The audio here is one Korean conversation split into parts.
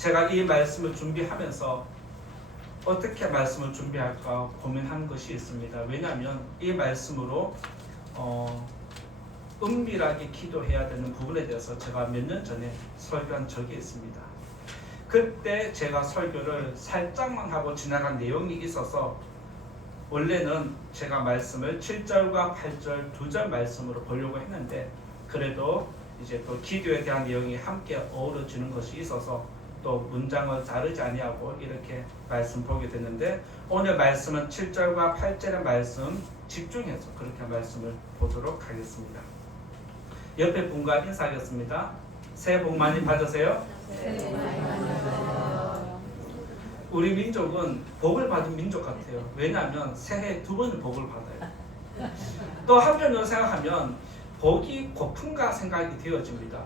제가 이 말씀을 준비하면서 어떻게 말씀을 준비할까 고민한 것이 있습니다. 왜냐하면 이 말씀으로 은밀하게 기도해야 되는 부분에 대해서 제가 몇 년 전에 설교한 적이 있습니다. 그때 제가 설교를 살짝만 하고 지나간 내용이 있어서 원래는 제가 말씀을 7절과 8절 2절 말씀으로 보려고 했는데 그래도 이제 또 기도에 대한 내용이 함께 어우러지는 것이 있어서 또 문장을 자르지 아니하고 이렇게 말씀 보게 됐는데 오늘 말씀은 7절과 8절의 말씀 집중해서 그렇게 말씀을 보도록 하겠습니다. 옆에 분과 인사하겠습니다. 새해 복 많이 받으세요. 새해 복 많이 받으세요. 우리 민족은 복을 받은 민족 같아요. 왜냐하면 새해에 2번을 복을 받아요. 또 한편으로 생각하면 복이 고픈가 생각이 되어집니다.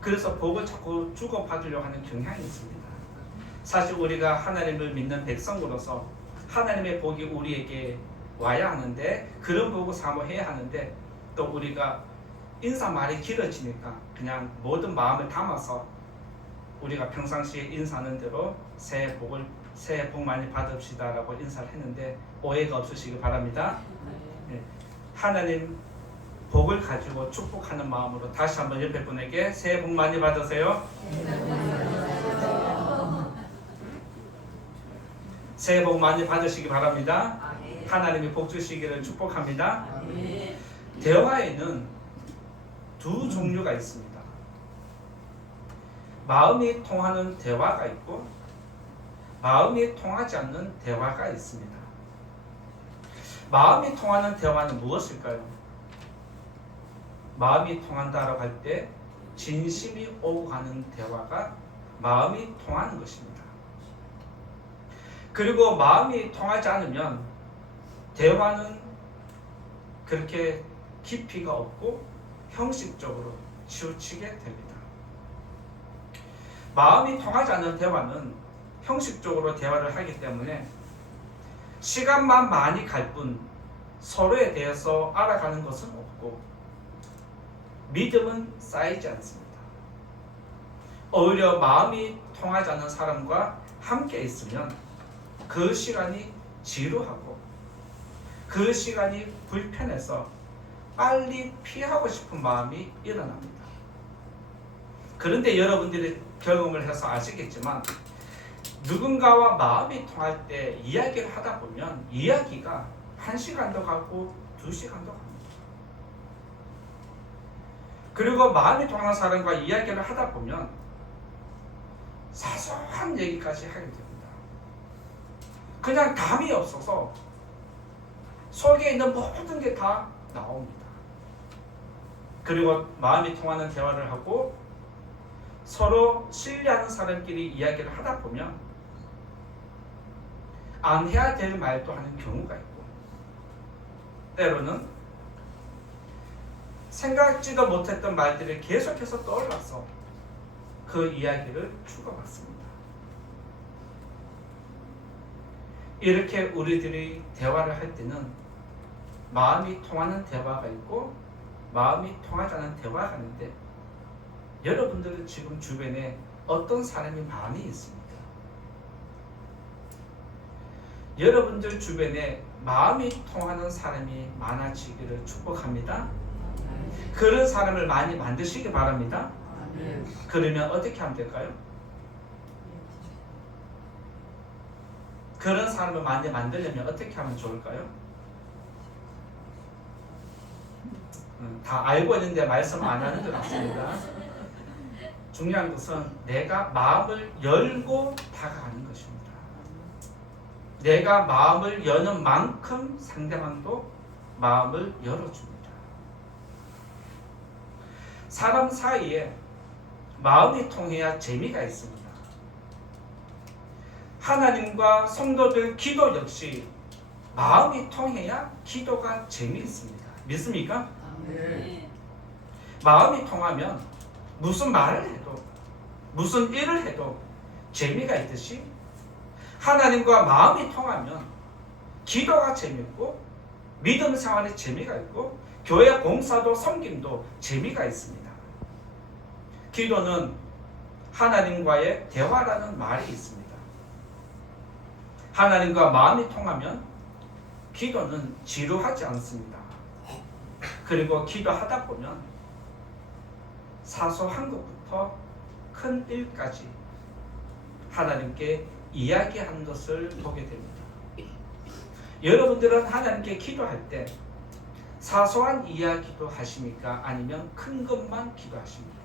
그래서 복을 자꾸 주고받으려고 하는 경향이 있습니다. 사실 우리가 하나님을 믿는 백성으로서 하나님의 복이 우리에게 와야 하는데 그런 복을 사모해야 하는데 또 우리가 인사 말이 길어지니까 그냥 모든 마음을 담아서 우리가 평상시에 인사하는 대로 새해 복 많이 받읍시다 라고 인사를 했는데 오해가 없으시기 바랍니다. 네. 하나님 복을 가지고 축복하는 마음으로 다시 한번 옆에 분에게 새해 복 많이 받으세요. 새해 복 많이 받으시기 바랍니다. 하나님이 복 주시기를 축복합니다. 대화에는 두 종류가 있습니다. 마음이 통하는 대화가 있고 마음이 통하지 않는 대화가 있습니다. 마음이 통하는 대화는 무엇일까요? 마음이 통한다라고 할 때 진심이 오고 가는 대화가 마음이 통하는 것입니다. 그리고 마음이 통하지 않으면 대화는 그렇게 깊이가 없고 형식적으로 치우치게 됩니다. 마음이 통하지 않는 대화는 형식적으로 대화를 하기 때문에 시간만 많이 갈 뿐 서로에 대해서 알아가는 것은 없고 믿음은 쌓이지 않습니다. 오히려 마음이 통하지 않는 사람과 함께 있으면 그 시간이 지루하고 그 시간이 불편해서 빨리 피하고 싶은 마음이 일어납니다. 그런데 여러분들이 경험을 해서 아시겠지만 누군가와 마음이 통할 때 이야기를 하다 보면 이야기가 1시간도 가고 2시간도 갑니다. 그리고 마음이 통하는 사람과 이야기를 하다 보면 사소한 얘기까지 하게 됩니다. 그냥 감이 없어서 속에 있는 모든 게 다 나옵니다. 그리고 마음이 통하는 대화를 하고 서로 신뢰하는 사람끼리 이야기를 하다 보면 안 해야 될 말도 하는 경우가 있고 때로는 생각지도 못했던 말들이 계속해서 떠올라서 그 이야기를 주고받습니다. 이렇게 우리들이 대화를 할 때는 마음이 통하는 대화가 있고 마음이 통하지 않는 대화가 있는데 여러분들은 지금 주변에 어떤 사람이 많이 있습니까? 여러분들 주변에 마음이 통하는 사람이 많아지기를 축복합니다. 그런 사람을 많이 만드시기 바랍니다. 그러면 어떻게 하면 될까요? 그런 사람을 많이 만들려면 어떻게 하면 좋을까요? 다 알고 있는데 말씀 안 하는 것 같습니다. 중요한 것은 내가 마음을 열고 다가가는 것입니다. 내가 마음을 여는 만큼 상대방도 마음을 열어줍니다. 사람 사이에 마음이 통해야 재미가 있습니다. 하나님과 성도들 기도 역시 마음이 통해야 기도가 재미있습니다. 믿습니까? 네. 마음이 통하면 무슨 말을 해도 무슨 일을 해도 재미가 있듯이 하나님과 마음이 통하면 기도가 재미있고 믿음 생활에 재미가 있고 교회 봉사도 섬김도 재미가 있습니다. 기도는 하나님과의 대화라는 말이 있습니다. 하나님과 마음이 통하면 기도는 지루하지 않습니다. 그리고 기도하다 보면 사소한 것부터 큰 일까지 하나님께 이야기하는 것을 보게 됩니다. 여러분들은 하나님께 기도할 때 사소한 이야기도 하십니까? 아니면 큰 것만 기도하십니까?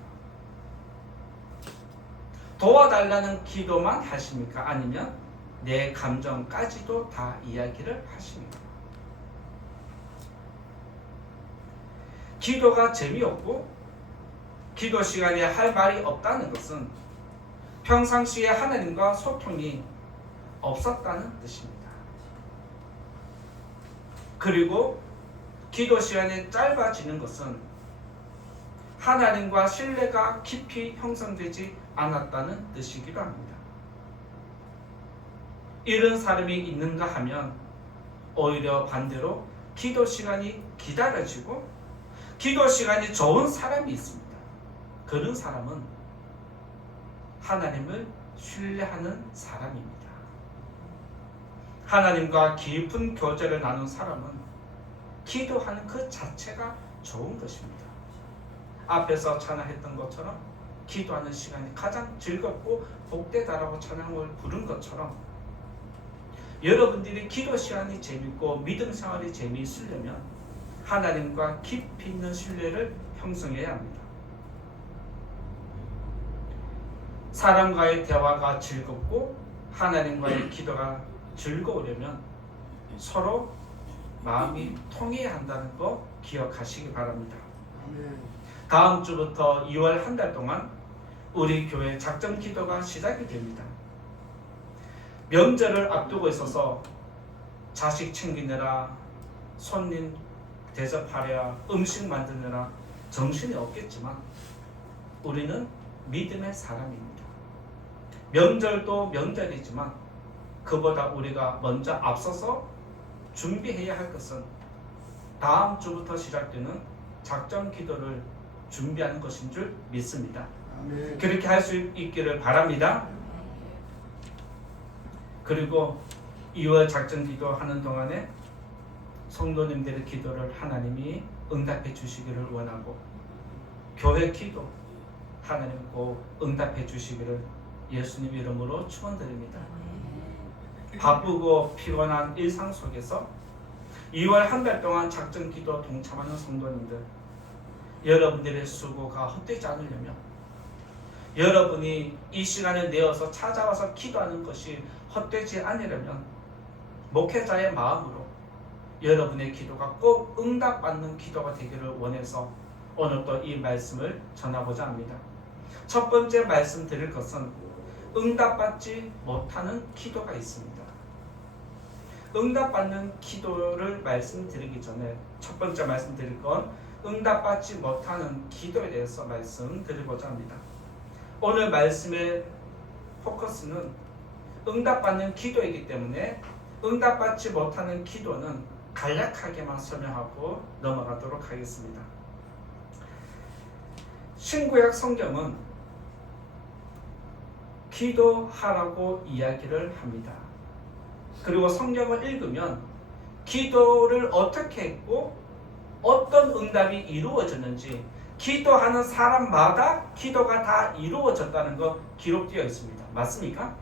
도와달라는 기도만 하십니까? 아니면 내 감정까지도 다 이야기를 하십니까? 기도가 재미없고 기도 시간에 할 말이 없다는 것은 평상시에 하나님과 소통이 없었다는 뜻입니다. 그리고 기도 시간이 짧아지는 것은 하나님과 신뢰가 깊이 형성되지 않았다는 뜻이기도 합니다. 이런 사람이 있는가 하면 오히려 반대로 기도 시간이 기다려지고 기도 시간이 좋은 사람이 있습니다. 그런 사람은 하나님을 신뢰하는 사람입니다. 하나님과 깊은 교제를 나눈 사람은 기도하는 그 자체가 좋은 것입니다. 앞에서 찬양했던 것처럼 기도하는 시간이 가장 즐겁고 복되다라고 찬양을 부른 것처럼 여러분들이 기도 시간이 재밌고 믿음 생활이 재미있으려면 하나님과 깊이 있는 신뢰를 형성해야 합니다. 사람과의 대화가 즐겁고 하나님과의 기도가 즐거우려면 서로 마음이 통해야 한다는 거 기억하시기 바랍니다. 다음 주부터 2월 한 달 동안 우리 교회 작전 기도가 시작이 됩니다. 명절을 앞두고 있어서 자식 챙기느라 손님 대접하랴 음식 만드느라 정신이 없겠지만 우리는 믿음의 사람입니다. 명절도 명절이지만 그보다 우리가 먼저 앞서서 준비해야 할 것은 다음 주부터 시작되는 작전 기도를 준비하는 것인 줄 믿습니다. 그렇게 할 수 있기를 바랍니다. 그리고 2월 작전 기도 하는 동안에 성도님들의 기도를 하나님이 응답해 주시기를 원하고 교회 기도 하나님 꼭 응답해 주시기를 예수님 이름으로 축원드립니다. 바쁘고 피곤한 일상 속에서 2월 한 달 동안 작전 기도 동참하는 성도님들, 여러분들의 수고가 헛되지 않으려면 여러분이 이 시간을 내어서 찾아와서 기도하는 것이 헛되지 않으려면 목회자의 마음으로 여러분의 기도가 꼭 응답받는 기도가 되기를 원해서 오늘 또 이 말씀을 전하고자 합니다. 첫 번째 말씀드릴 것은 응답받지 못하는 기도가 있습니다. 응답받는 기도를 말씀드리기 전에 첫 번째 말씀드릴 건 응답받지 못하는 기도에 대해서 말씀드리고자 합니다. 오늘 말씀의 포커스는 응답받는 기도이기 때문에 응답받지 못하는 기도는 간략하게만 설명하고 넘어가도록 하겠습니다. 신구약 성경은 기도하라고 이야기를 합니다. 그리고 성경을 읽으면 기도를 어떻게 했고 어떤 응답이 이루어졌는지 기도하는 사람마다 기도가 다 이루어졌다는 거 기록되어 있습니다. 맞습니까?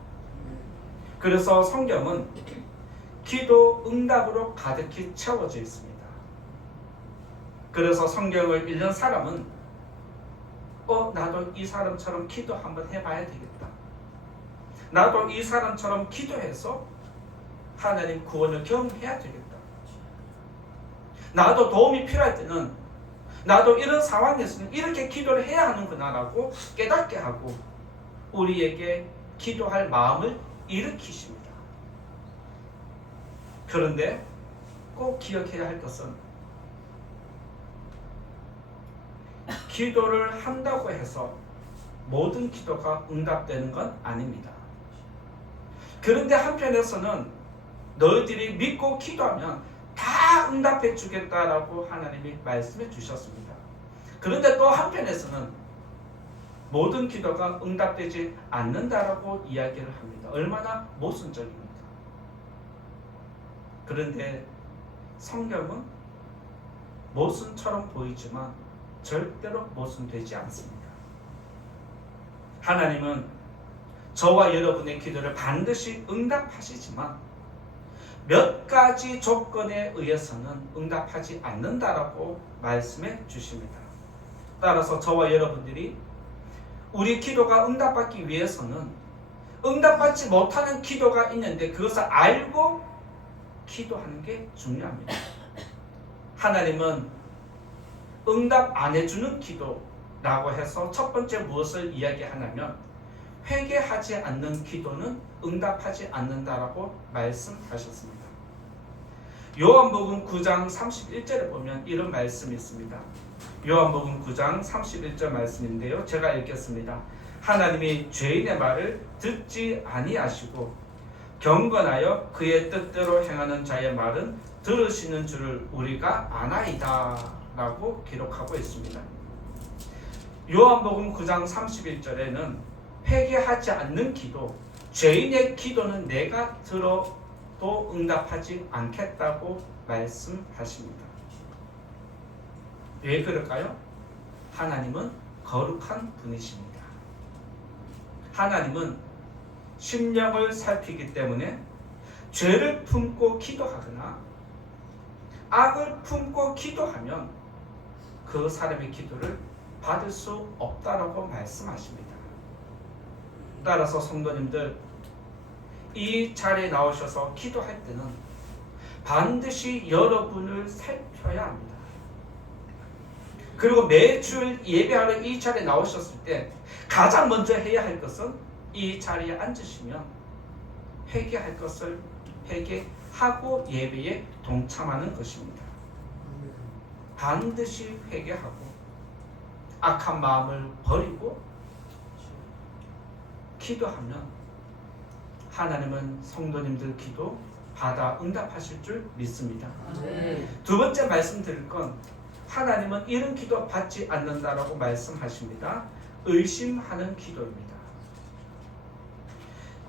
그래서 성경은 기도 응답으로 가득히 채워져 있습니다. 그래서 성경을 읽는 사람은 나도 이 사람처럼 기도 한번 해봐야 되겠다. 나도 이 사람처럼 기도해서 하나님 구원을 경험해야 되겠다. 나도 도움이 필요할 때는 나도 이런 상황에서는 이렇게 기도를 해야 하는구나라고 깨닫게 하고 우리에게 기도할 마음을 일으키십니다. 그런데 꼭 기억해야 할 것은 기도를 한다고 해서 모든 기도가 응답되는 건 아닙니다. 그런데 한편에서는 너희들이 믿고 기도하면 다 응답해 주겠다라고 하나님이 말씀해 주셨습니다. 그런데 또 한편에서는 모든 기도가 응답되지 않는다라고 이야기를 합니다. 얼마나 모순적입니다. 그런데 성경은 모순처럼 보이지만 절대로 모순되지 않습니다. 하나님은 저와 여러분의 기도를 반드시 응답하시지만 몇 가지 조건에 의해서는 응답하지 않는다라고 말씀해 주십니다. 따라서 저와 여러분들이 우리 기도가 응답받기 위해서는 응답받지 못하는 기도가 있는데 그것을 알고 기도하는 게 중요합니다. 하나님은 응답 안 해주는 기도라고 해서 첫 번째 무엇을 이야기하냐면 회개하지 않는 기도는 응답하지 않는다라고 말씀하셨습니다. 요한복음 9장 31절에 보면 이런 말씀이 있습니다. 요한복음 9장 31절 말씀인데요. 제가 읽겠습니다. 하나님이 죄인의 말을 듣지 아니하시고 경건하여 그의 뜻대로 행하는 자의 말은 들으시는 줄을 우리가 아나이다 라고 기록하고 있습니다. 요한복음 9장 31절에는 회개하지 않는 기도, 죄인의 기도는 내가 들어도 응답하지 않겠다고 말씀하십니다. 왜 그럴까요? 하나님은 거룩한 분이십니다. 하나님은 심령을 살피기 때문에 죄를 품고 기도하거나 악을 품고 기도하면 그 사람의 기도를 받을 수 없다라고 말씀하십니다. 따라서 성도님들, 이 자리에 나오셔서 기도할 때는 반드시 여러분을 살펴야 합니다. 그리고 매주 예배하러 이 자리에 나오셨을 때 가장 먼저 해야 할 것은 이 자리에 앉으시면 회개할 것을 회개하고 예배에 동참하는 것입니다. 반드시 회개하고 악한 마음을 버리고 기도하면 하나님은 성도님들 기도 받아 응답하실 줄 믿습니다. 두 번째 말씀드릴 건 하나님은 이런 기도 받지 않는다라고 말씀하십니다. 의심하는 기도입니다.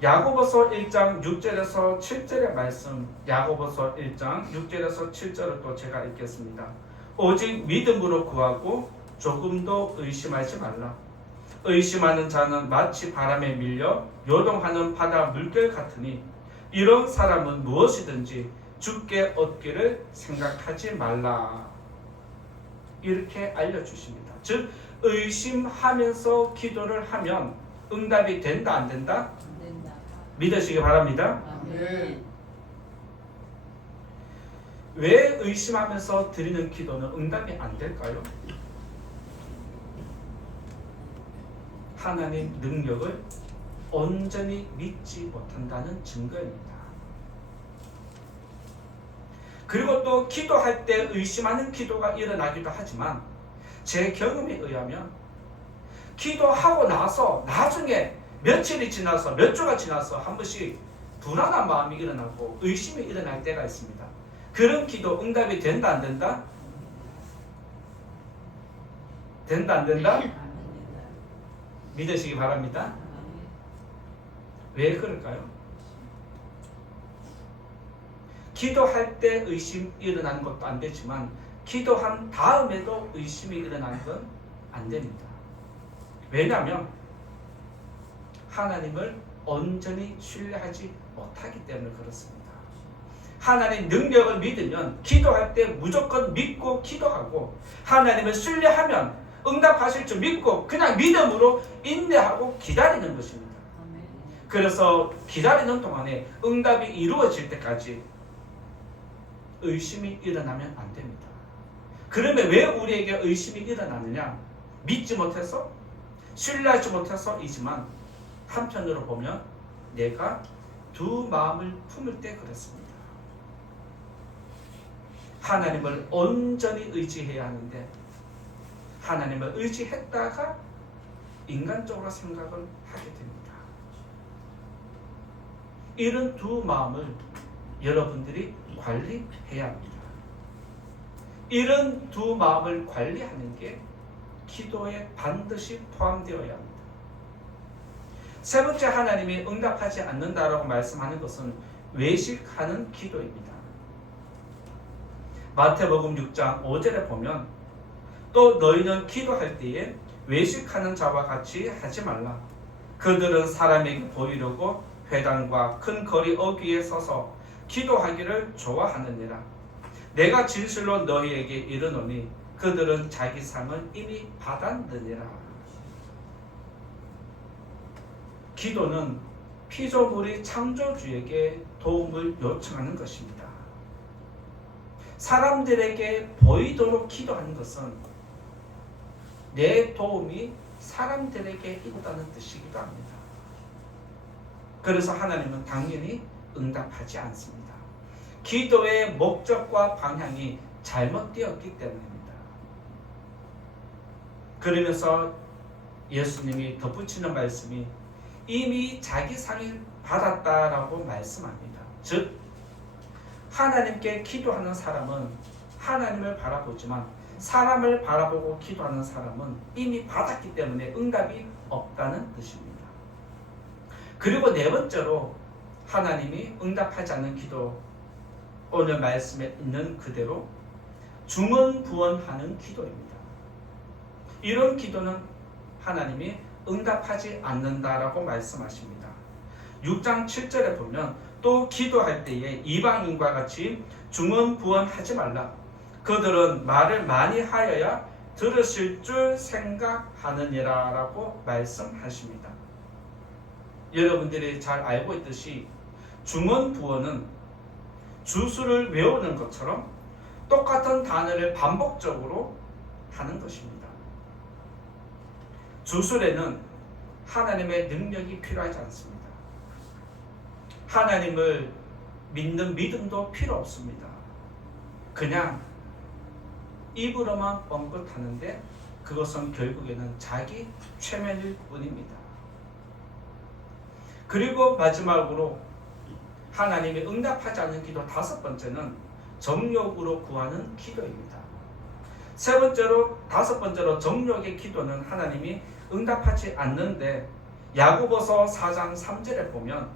야고보서 1장 6절에서 7절의 말씀, 야고보서 1장 6절에서 7절을 또 제가 읽겠습니다. 오직 믿음으로 구하고 조금도 의심하지 말라. 의심하는 자는 마치 바람에 밀려 요동하는 바다 물결 같으니 이런 사람은 무엇이든지 주께 얻기를 생각하지 말라. 이렇게 알려주십니다. 즉 의심하면서 기도를 하면 응답이 된다 안 된다? 된다. 믿으시기 바랍니다. 아멘. 왜 의심하면서 드리는 기도는 응답이 안 될까요? 하나님 능력을 온전히 믿지 못한다는 증거입니다. 그리고 또 기도할 때 의심하는 기도가 일어나기도 하지만 제 경험에 의하면 기도하고 나서 나중에 며칠이 지나서 몇 주가 지나서 한 번씩 불안한 마음이 일어나고 의심이 일어날 때가 있습니다. 그런 기도 응답이 된다 안 된다? 된다 안 된다? 믿으시기 바랍니다. 왜 그럴까요? 기도할 때 의심 일어나는 것도 안 되지만 기도한 다음에도 의심이 일어나는 건 안 됩니다. 왜냐하면 하나님을 온전히 신뢰하지 못하기 때문에 그렇습니다. 하나님 능력을 믿으면 기도할 때 무조건 믿고 기도하고 하나님을 신뢰하면 응답하실 줄 믿고 그냥 믿음으로 인내하고 기다리는 것입니다. 그래서 기다리는 동안에 응답이 이루어질 때까지 의심이 일어나면 안 됩니다. 그러면 왜 우리에게 의심이 일어나느냐? 믿지 못해서, 신뢰하지 못해서이지만 한편으로 보면 내가 두 마음을 품을 때 그렇습니다. 하나님을 온전히 의지해야 하는데 하나님을 의지했다가 인간적으로 생각을 하게 됩니다. 이런 두 마음을 여러분들이 관리해야 합니다. 이런 두 마음을 관리하는 게 기도에 반드시 포함되어야 합니다. 세 번째 하나님이 응답하지 않는다라고 말씀하는 것은 외식하는 기도입니다. 마태복음 6장 5절에 보면 또 너희는 기도할 때에 외식하는 자와 같이 하지 말라. 그들은 사람에게 보이려고 회당과 큰 거리 어귀에 서서 기도하기를 좋아하느니라. 내가 진실로 너희에게 이르노니 그들은 자기 상을 이미 받았느니라. 기도는 피조물이 창조주에게 도움을 요청하는 것입니다. 사람들에게 보이도록 기도하는 것은 내 도움이 사람들에게 있다는 뜻이기도 합니다. 그래서 하나님은 당연히 응답하지 않습니다. 기도의 목적과 방향이 잘못되었기 때문입니다. 그러면서 예수님이 덧붙이는 말씀이 이미 자기 상을 받았다라고 말씀합니다. 즉 하나님께 기도하는 사람은 하나님을 바라보지만 사람을 바라보고 기도하는 사람은 이미 받았기 때문에 응답이 없다는 뜻입니다. 그리고 네 번째로 하나님이 응답하지 않는 기도, 오늘 말씀에 있는 그대로 중언부언하는 기도입니다. 이런 기도는 하나님이 응답하지 않는다라고 말씀하십니다. 6장 7절에 보면 또 기도할 때에 이방인과 같이 중언부언하지 말라. 그들은 말을 많이 하여야 들으실 줄 생각하느니라 라고 말씀하십니다. 여러분들이 잘 알고 있듯이 중언부언은 주수를 외우는 것처럼 똑같은 단어를 반복적으로 하는 것입니다. 주술에는 하나님의 능력이 필요하지 않습니다. 하나님을 믿는 믿음도 필요 없습니다. 그냥 입으로만 뻥긋하는데 그것은 결국에는 자기 최면일 뿐입니다. 그리고 마지막으로 하나님이 응답하지 않는 기도 다섯 번째는 정욕으로 구하는 기도입니다. 세 번째로 다섯 번째로 정욕의 기도는 하나님이 응답하지 않는데 야고보서 4장 3절에 보면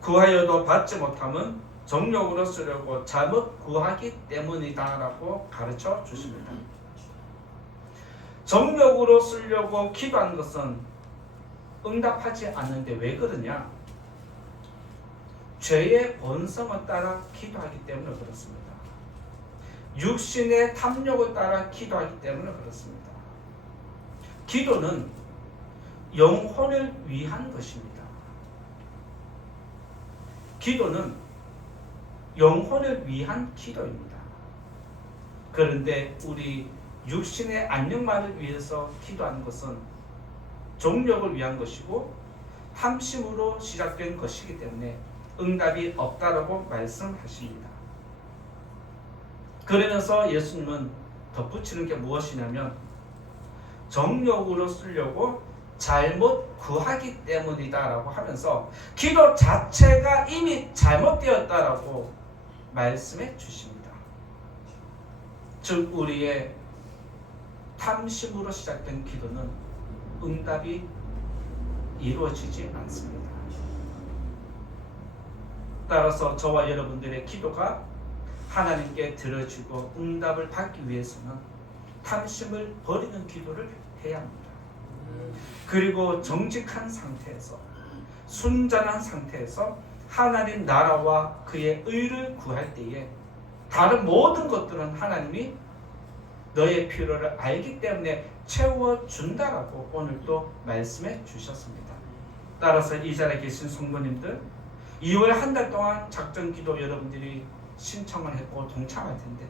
구하여도 받지 못함은 정욕으로 쓰려고 잘못 구하기 때문이다 라고 가르쳐 주십니다. 정욕으로 쓰려고 기도하는 것은 응답하지 않는데 왜 그러냐? 죄의 본성을 따라 기도하기 때문에 그렇습니다. 육신의 탐욕을 따라 기도하기 때문에 그렇습니다. 기도는 영혼을 위한 것입니다. 기도는 영혼을 위한 기도입니다. 그런데 우리 육신의 안녕만을 위해서 기도하는 것은 종력을 위한 것이고 탐심으로 시작된 것이기 때문에 응답이 없다라고 말씀하십니다. 그러면서 예수님은 덧붙이는 게 무엇이냐면 정욕으로 쓰려고 잘못 구하기 때문이다 라고 하면서 기도 자체가 이미 잘못되었다라고 말씀해 주십니다. 즉 우리의 탐심으로 시작된 기도는 응답이 이루어지지 않습니다. 따라서 저와 여러분들의 기도가 하나님께 들어지고 응답을 받기 위해서는 탐심을 버리는 기도를 해야 합니다. 그리고 정직한 상태에서 순전한 상태에서 하나님 나라와 그의 의를 구할 때에 다른 모든 것들은 하나님이 너의 필요를 알기 때문에 채워준다라고 오늘도 말씀해 주셨습니다. 따라서 이 자리에 계신 성도님들 2월 한 달 동안 작전기도 여러분들이 신청을 했고 동참할 텐데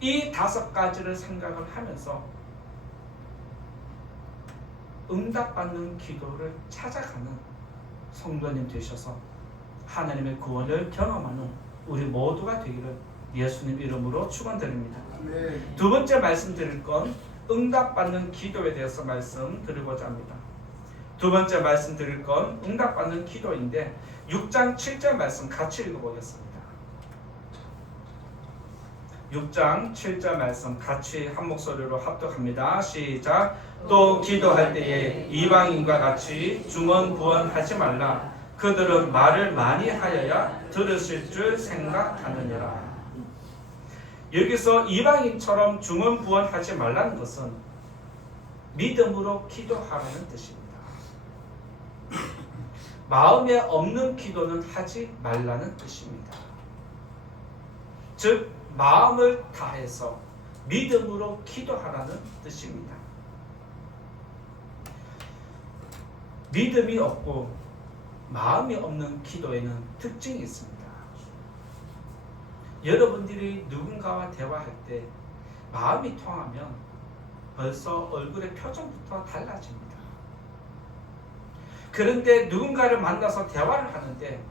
이 5가지를 생각을 하면서 응답받는 기도를 찾아가는 성도님 되셔서 하나님의 구원을 경험하는 우리 모두가 되기를 예수님 이름으로 축원드립니다. 두 번째 말씀드릴 건 응답받는 기도에 대해서 말씀드리고자 합니다. 두 번째 말씀드릴 건 응답받는 기도인데 6장 7절 말씀 같이 읽어보겠습니다. 6장 7절 말씀 같이 한 목소리로 합독합니다. 시작. 또 기도할 때에 이방인과 같이 중언부언하지 말라. 그들은 말을 많이 하여야 들으실 줄 생각하느니라. 여기서 이방인처럼 중언부언하지 말라는 것은 믿음으로 기도하라는 뜻입니다. 마음에 없는 기도는 하지 말라는 뜻입니다. 즉 마음을 다해서 믿음으로 기도하라는 뜻입니다. 믿음이 없고 마음이 없는 기도에는 특징이 있습니다. 여러분들이 누군가와 대화할 때 마음이 통하면 벌써 얼굴의 표정부터 달라집니다. 그런데 누군가를 만나서 대화를 하는데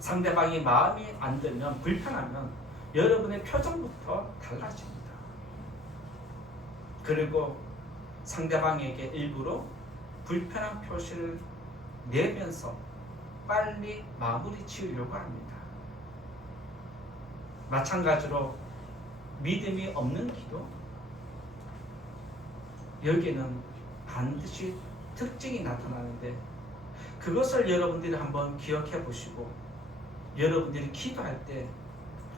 상대방이 마음이 안 들면, 불편하면 여러분의 표정부터 달라집니다. 그리고 상대방에게 일부러 불편한 표시를 내면서 빨리 마무리 지으려고 합니다. 마찬가지로 믿음이 없는 기도, 여기에는 반드시 특징이 나타나는데 그것을 여러분들이 한번 기억해 보시고 여러분들이 기도할 때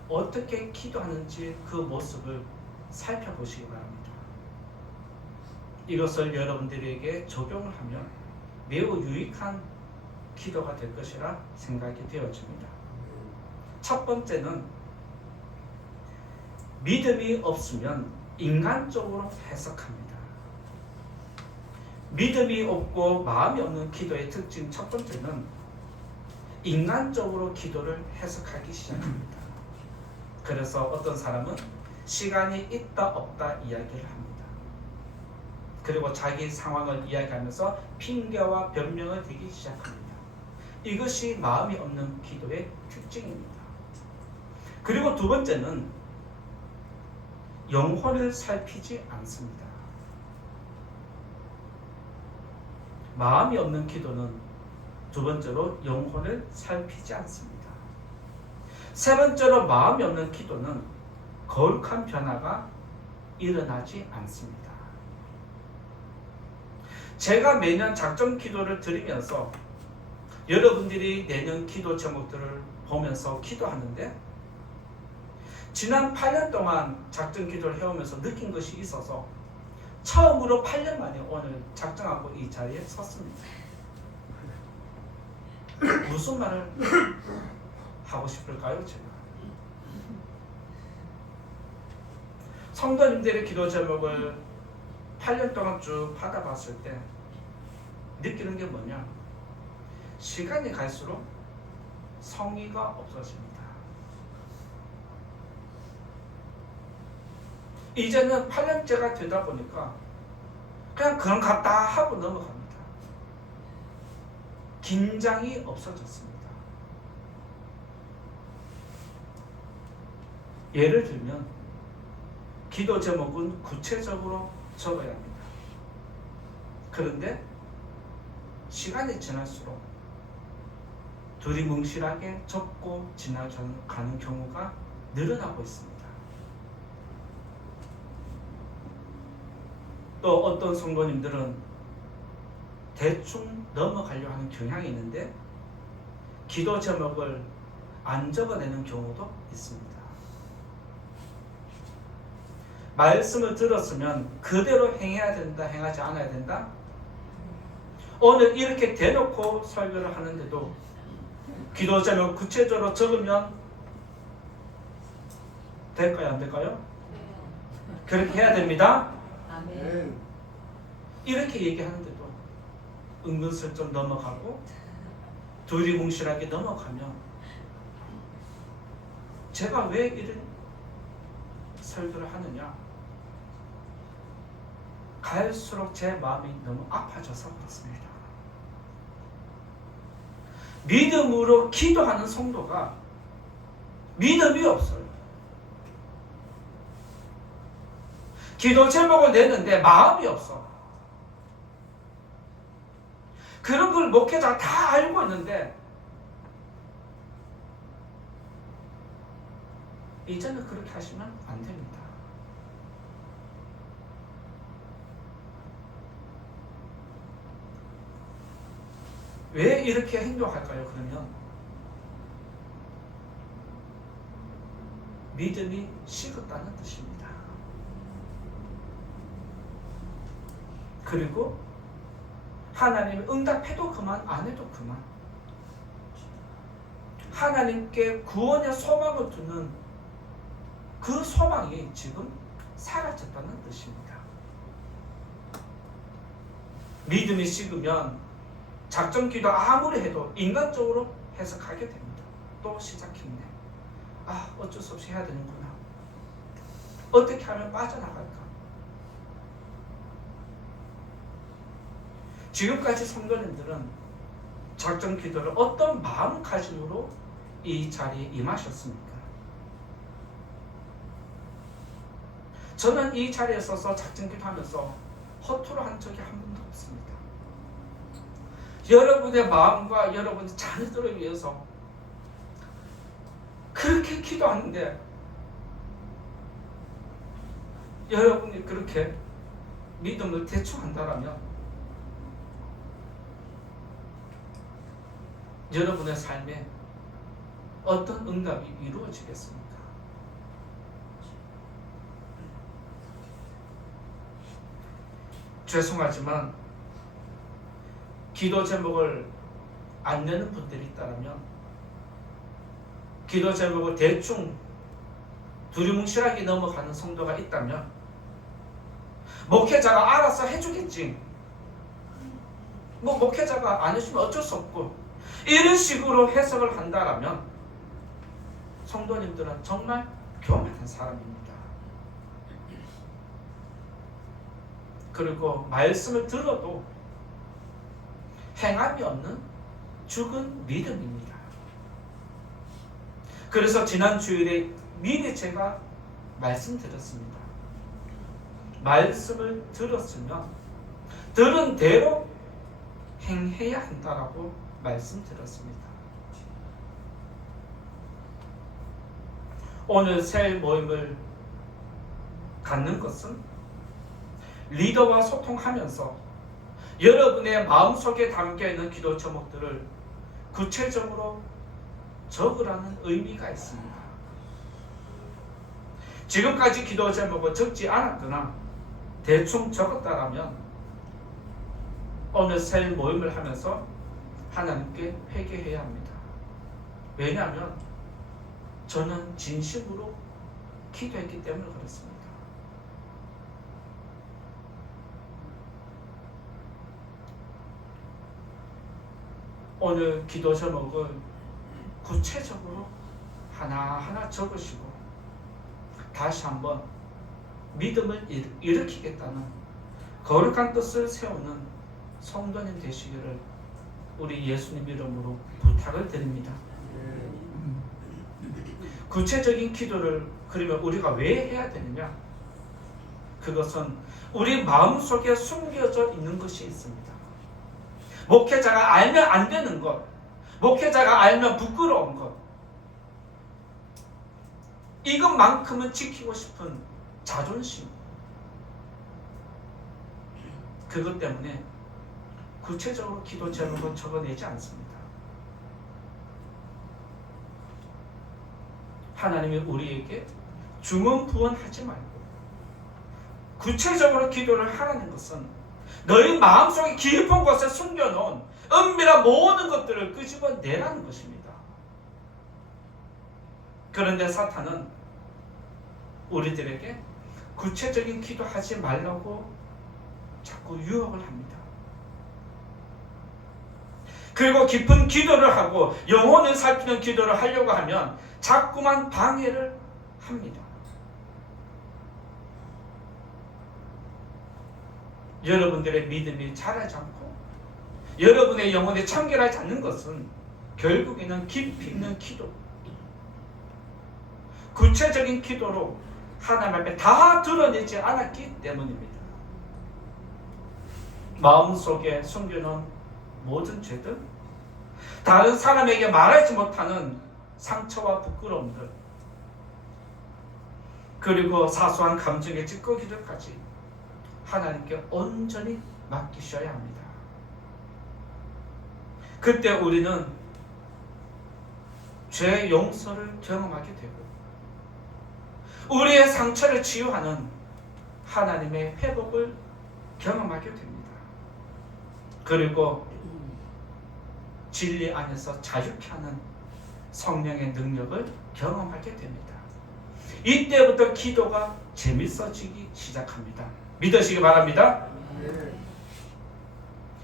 어떻게 기도하는지 그 모습을 살펴보시기 바랍니다. 이것을 여러분들에게 적용을 하면 매우 유익한 기도가 될 것이라 생각이 되어집니다. 첫 번째는 믿음이 없으면 인간적으로 해석합니다. 믿음이 없고 마음이 없는 기도의 특징 첫 번째는 인간적으로 기도를 해석하기 시작합니다. 그래서 어떤 사람은 시간이 있다 없다 이야기를 합니다. 그리고 자기 상황을 이야기하면서 핑계와 변명을 대기 시작합니다. 이것이 마음이 없는 기도의 특징입니다. 그리고 두 번째는 영혼을 살피지 않습니다. 마음이 없는 기도는 두 번째로 영혼을 살피지 않습니다. 세 번째로 마음이 없는 기도는 거룩한 변화가 일어나지 않습니다. 제가 매년 작정 기도를 드리면서 여러분들이 내년 기도 제목들을 보면서 기도하는데 지난 8년 동안 작정 기도를 해오면서 느낀 것이 있어서 처음으로 8년 만에 오늘 작정하고 이 자리에 섰습니다. 무슨 말을 하고 싶을까요? 제가 성도님들의 기도 제목을 8년 동안 쭉 받아봤을 때 느끼는 게 뭐냐? 시간이 갈수록 성의가 없어집니다. 이제는 8년째가 되다 보니까 그냥 그런 같다 하고 넘어갑니다. 긴장이 없어졌습니다. 예를 들면 기도 제목은 구체적으로 적어야 합니다. 그런데 시간이 지날수록 두리뭉실하게 적고 지나가는 경우가 늘어나고 있습니다. 또 어떤 성도님들은 대충 넘어가려고 하는 경향이 있는데 기도 제목을 안 적어내는 경우도 있습니다. 말씀을 들었으면 그대로 행해야 된다, 행하지 않아야 된다? 오늘 이렇게 대놓고 설교를 하는데도 기도 제목 구체적으로 적으면 될까요? 안 될까요? 그렇게 해야 됩니다. 아멘. 이렇게 얘기하는데도 은근슬쩍 넘어가고 두리뭉실하게 넘어가면 제가 왜 이런 설교를 하느냐? 갈수록 제 마음이 너무 아파져서 그렇습니다. 믿음으로 기도하는 성도가 믿음이 없어요. 기도 제목을 내는데 마음이 없어. 그런 걸 목회자가 다 알고 있는데 이제는 그렇게 하시면 안 됩니다. 왜 이렇게 행동할까요? 그러면 믿음이 식었다는 뜻입니다. 그리고 하나님이 응답해도 그만, 안 해도 그만. 하나님께 구원의 소망을 두는 그 소망이 지금 사라졌다는 뜻입니다. 믿음이 식으면 작전 기도 아무리 해도 인간적으로 해석하게 됩니다. 또 시작했네. 아, 어쩔 수 없이 해야 되는구나. 어떻게 하면 빠져나갈까? 지금까지 성도님들은 작전 기도를 어떤 마음가짐으로 이 자리에 임하셨습니까? 저는 이 자리에 서서 작전 기도하면서 허투루 한 적이 한 번도 없습니다. 여러분의 마음과 여러분의 자녀들을 위해서 그렇게 기도하는데 여러분이 그렇게 믿음을 대충 한다면 여러분의 삶에 어떤 응답이 이루어지겠습니까? 죄송하지만 기도 제목을 안 내는 분들이 있다면, 기도 제목을 대충 두리뭉실하게 넘어가는 성도가 있다면 목회자가 알아서 해주겠지. 뭐 목회자가 안 해주면 어쩔 수 없고, 이런 식으로 해석을 한다면 성도님들은 정말 교만한 사람입니다. 그리고 말씀을 들어도 행함이 없는 죽은 믿음입니다. 그래서 지난 주일에 미리 제가 말씀드렸습니다. 말씀을 들었으면 들은 대로 행해야 한다라고 말씀드렸습니다. 오늘 새 모임을 갖는 것은 리더와 소통하면서 여러분의 마음속에 담겨있는 기도 제목들을 구체적으로 적으라는 의미가 있습니다. 지금까지 기도 제목을 적지 않았거나 대충 적었다라면 오늘 새 모임을 하면서 하나님께 회개해야 합니다. 왜냐하면 저는 진심으로 기도했기 때문에 그렇습니다. 오늘 기도 제목을 구체적으로 하나하나 적으시고 다시 한번 믿음을 일으키겠다는 거룩한 뜻을 세우는 성도님 되시기를 우리 예수님 이름으로 부탁을 드립니다. 구체적인 기도를 그러면 우리가 왜 해야 되느냐? 그것은 우리 마음속에 숨겨져 있는 것이 있습니다. 목회자가 알면 안 되는 것, 목회자가 알면 부끄러운 것, 이것만큼은 지키고 싶은 자존심, 그것 때문에 구체적으로 기도 제목을 적어내지 않습니다. 하나님이 우리에게 주문부원하지 말고 구체적으로 기도를 하라는 것은 너희 마음속에 깊은 곳에 숨겨놓은 은밀한 모든 것들을 끄집어내라는 것입니다. 그런데 사탄은 우리들에게 구체적인 기도하지 말라고 자꾸 유혹을 합니다. 그리고 깊은 기도를 하고 영혼을 살피는 기도를 하려고 하면 자꾸만 방해를 합니다. 여러분들의 믿음이 자라지 않고 여러분의 영혼이 청결하지 않는 것은 결국에는 깊이 있는 기도, 구체적인 기도로 하나님 앞에 다 드러내지 않았기 때문입니다. 마음속에 숨겨놓은 모든 죄들, 다른 사람에게 말하지 못하는 상처와 부끄러움들, 그리고 사소한 감정의 찌꺼기들까지 하나님께 온전히 맡기셔야 합니다. 그때 우리는 죄 용서를 경험하게 되고 우리의 상처를 치유하는 하나님의 회복을 경험하게 됩니다. 그리고 진리 안에서 자유케 하는 성령의 능력을 경험하게 됩니다. 이때부터 기도가 재밌어지기 시작합니다. 믿으시기 바랍니다.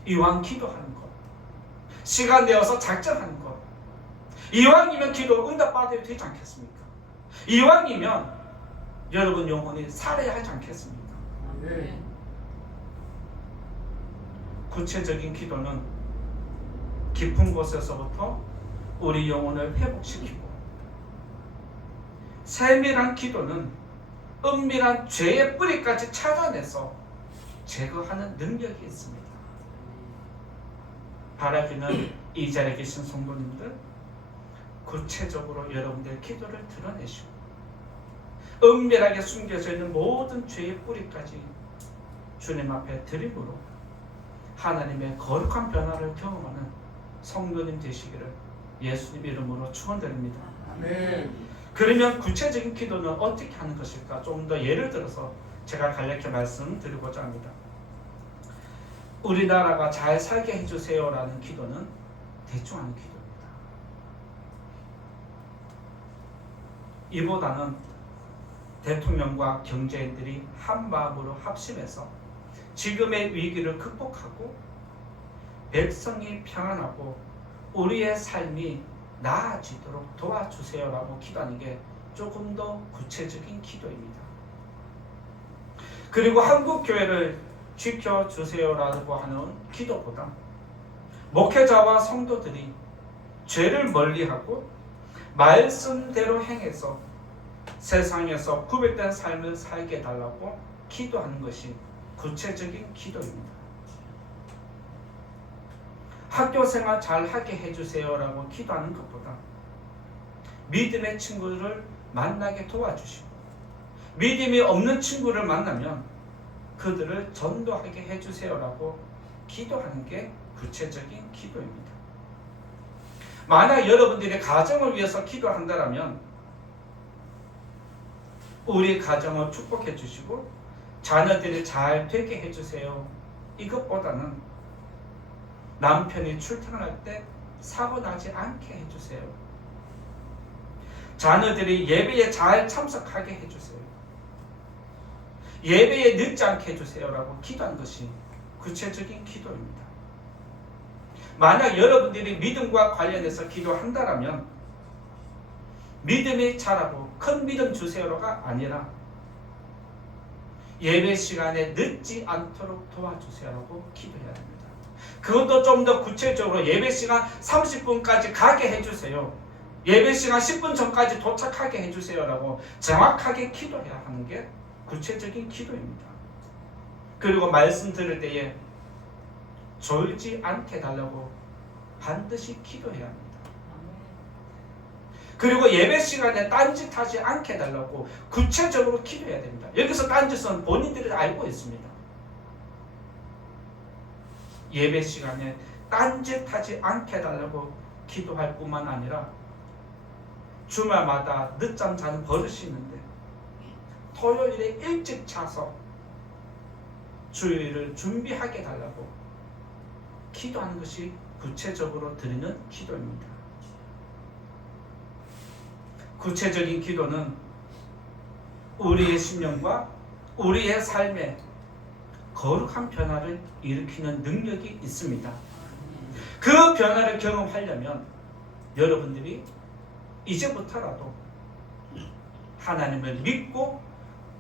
이왕 기도하는 것, 시간 내어서 작정하는 것, 이왕이면 기도 응답받아야 되지 않겠습니까? 이왕이면 여러분 영혼이 살아야 하지 않겠습니까? 구체적인 기도는 깊은 곳에서부터 우리 영혼을 회복시키고, 세밀한 기도는 은밀한 죄의 뿌리까지 찾아내서 제거하는 능력이 있습니다. 바라기는 이 자리에 계신 성도님들, 구체적으로 여러분들의 기도를 드러내시고 은밀하게 숨겨져 있는 모든 죄의 뿌리까지 주님 앞에 드림으로 하나님의 거룩한 변화를 경험하는 성도님 되시기를 예수님 이름으로 축원드립니다. 아멘. 그러면 구체적인 기도는 어떻게 하는 것일까? 좀 더 예를 들어서 제가 간략히 말씀드리고자 합니다. 우리나라가 잘 살게 해주세요라는 기도는 대충 하는 기도입니다. 이보다는 대통령과 경제인들이 한 마음으로 합심해서 지금의 위기를 극복하고 백성이 평안하고 우리의 삶이 나아지도록 도와주세요라고 기도하는 게 조금 더 구체적인 기도입니다. 그리고 한국교회를 지켜주세요라고 하는 기도보다 목회자와 성도들이 죄를 멀리하고 말씀대로 행해서 세상에서 구별된 삶을 살게 해달라고 기도하는 것이 구체적인 기도입니다. 학교생활 잘하게 해주세요라고 기도하는 것보다 믿음의 친구를 만나게 도와주시고 믿음이 없는 친구를 만나면 그들을 전도하게 해주세요라고 기도하는 게 구체적인 기도입니다. 만약 여러분들이 가정을 위해서 기도한다면 우리 가정을 축복해 주시고 자녀들이 잘 되게 해주세요. 이것보다는 남편이 출퇴근할 때 사고 나지 않게 해주세요. 자녀들이 예배에 잘 참석하게 해주세요. 예배에 늦지 않게 해주세요라고 기도한 것이 구체적인 기도입니다. 만약 여러분들이 믿음과 관련해서 기도한다면 믿음이 자라고 큰 믿음 주세요가 아니라 예배 시간에 늦지 않도록 도와주세요라고 기도해야 합니다. 그것도 좀 더 구체적으로 예배 시간 30분까지 가게 해주세요. 예배 시간 10분 전까지 도착하게 해주세요라고 정확하게 기도해야 하는 게 구체적인 기도입니다. 그리고 말씀 들을 때에 졸지 않게 해달라고 반드시 기도해야 합니다. 그리고 예배 시간에 딴짓하지 않게 해달라고 구체적으로 기도해야 됩니다. 여기서 딴짓은 본인들이 알고 있습니다. 예배 시간에 딴짓하지 않게 해달라고 기도할 뿐만 아니라 주말마다 늦잠 자는 버릇이 있는데 토요일에 일찍 자서 주일을 준비하게 해달라고 기도하는 것이 구체적으로 드리는 기도입니다. 구체적인 기도는 우리의 심령과 우리의 삶에 거룩한 변화를 일으키는 능력이 있습니다. 그 변화를 경험하려면 여러분들이 이제부터라도 하나님을 믿고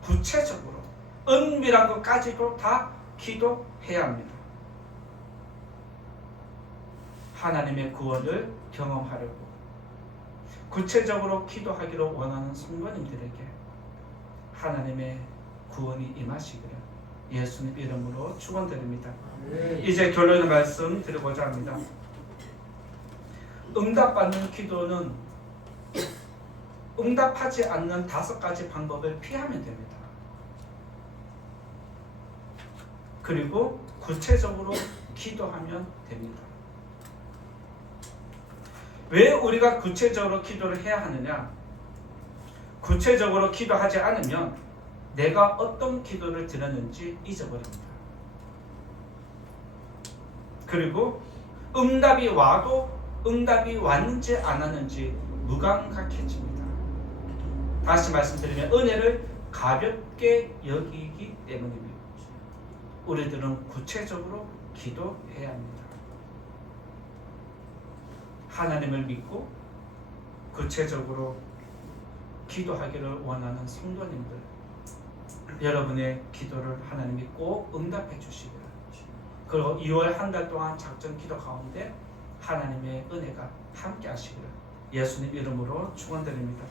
구체적으로 은밀한 것까지도 다 기도해야 합니다. 하나님의 구원을 경험하려고 구체적으로 기도하기를 원하는 성도님들에게 하나님의 구원이 임하시기를 예수님 이름으로 축원드립니다. 이제 결론의 말씀 드리고자 합니다. 응답받는 기도는 응답하지 않는 5가지 방법을 피하면 됩니다. 그리고 구체적으로 기도하면 됩니다. 왜 우리가 구체적으로 기도를 해야 하느냐? 구체적으로 기도하지 않으면 내가 어떤 기도를 드렸는지 잊어버립니다. 그리고 응답이 와도 응답이 왔는지 안 왔는지 무감각해집니다. 다시 말씀드리면 은혜를 가볍게 여기기 때문입니다. 우리들은 구체적으로 기도해야 합니다. 하나님을 믿고 구체적으로 기도하기를 원하는 성도님들, 여러분의 기도를 하나님이 꼭 응답해 주시기를, 그리고 2월 한 달 동안 작전 기도 가운데 하나님의 은혜가 함께 하시기를 예수님 이름으로 축원드립니다.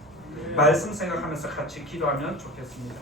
말씀 생각하면서 같이 기도하면 좋겠습니다.